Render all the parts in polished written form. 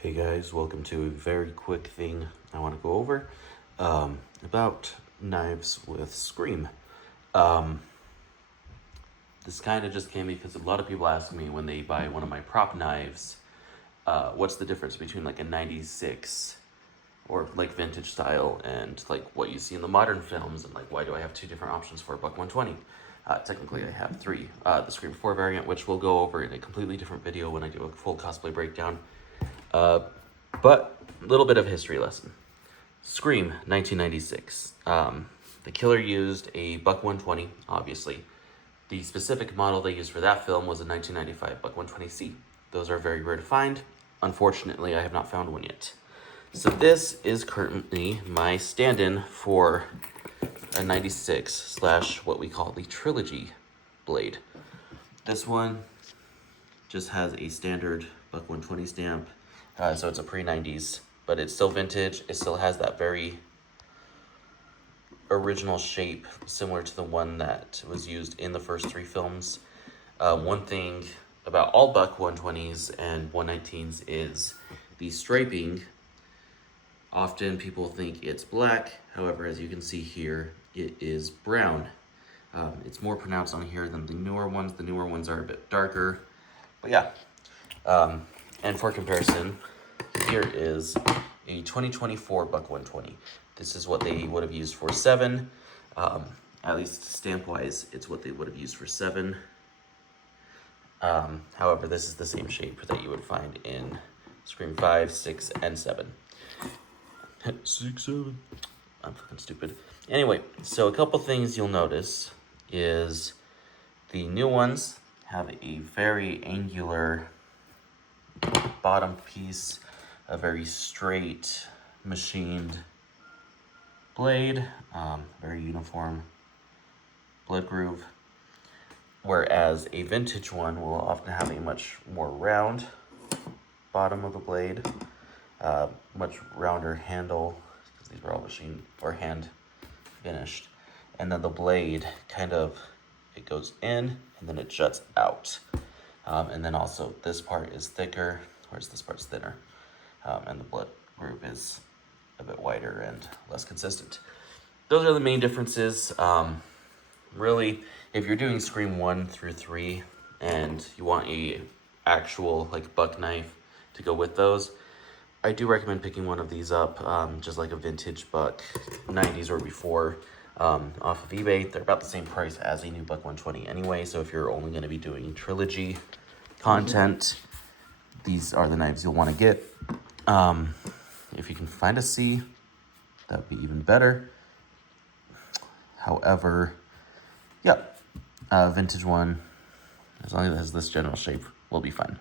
Hey guys, welcome to a very quick thing I want to go over about knives with Scream. This kind of just came because a lot of people ask me when they buy one of my prop knives, what's the difference between like a 96 or like vintage style and like what you see in the modern films, and like why do I have two different options for a buck 120? Technically I have three. The Scream 4 variant, which we'll go over in a completely different video when I do a full cosplay breakdown. But a little bit of history lesson. Scream, 1996. The killer used a buck 120, obviously. The specific model they used for that film was a 1995 buck 120C. Those are very rare to find. Unfortunately, I have not found one yet. So this is currently my stand-in for a 96 slash what we call the trilogy blade. This one just has a standard buck 120 stamp. So it's a pre-90s, but it's still vintage. It still has that very original shape, similar to the one that was used in the first three films. One thing about all buck 120s and 119s is the striping. Often people think it's black. However, as you can see here, it is brown. It's more pronounced on here than the newer ones. The newer ones are a bit darker. But yeah. And for comparison, here is a 2024 buck 120. This is what they would have used for 7. At least stamp-wise, it's what they would have used for 7. However, this is the same shape that you would find in Scream 5, 6, and 7. 6, 7. I'm fucking stupid. Anyway, so a couple things you'll notice is the new ones have a very angular bottom piece, a very straight machined blade, very uniform blade groove, whereas a vintage one will often have a much more round bottom of the blade, much rounder handle, because these were all machine or hand finished, and then the blade kind of, it goes in and then it juts out. And then also this part is thicker, whereas this part's thinner. And the blood groove is a bit wider and less consistent. Those are the main differences. Really, if you're doing Scream 1 through 3 and you want a actual like buck knife to go with those, I do recommend picking one of these up, just like a vintage buck 90s or before, off of eBay. They're about the same price as a new buck 120 anyway, so if you're only going to be doing trilogy content, these are the knives you'll want to get. If you can find a C, that would be even better. However, yeah, vintage one, as long as it has this general shape, will be fine.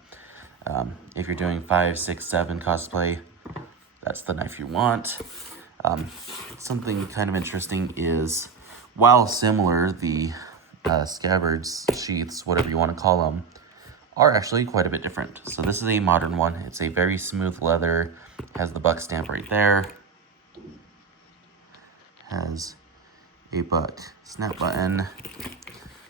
If you're doing 5, 6, 7 cosplay, that's the knife you want. Something kind of interesting is, while similar, the scabbards, sheaths, whatever you want to call them, are actually quite a bit different. So this is a modern one. It's a very smooth leather, has the buck stamp right there, has a buck snap button.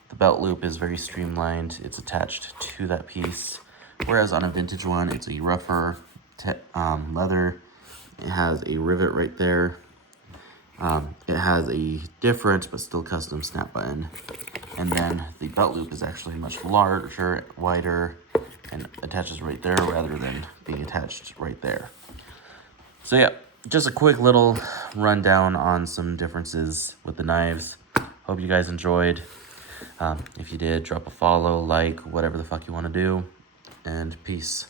The belt loop is very streamlined. It's attached to that piece, whereas on a vintage one, it's a rougher leather. It has a rivet right there. It has a different but still custom snap button. And then the belt loop is actually much larger, wider, and attaches right there rather than being attached right there. So yeah, just a quick little rundown on some differences with the knives. Hope you guys enjoyed. If you did, drop a follow, like, whatever the fuck you want to do, and peace.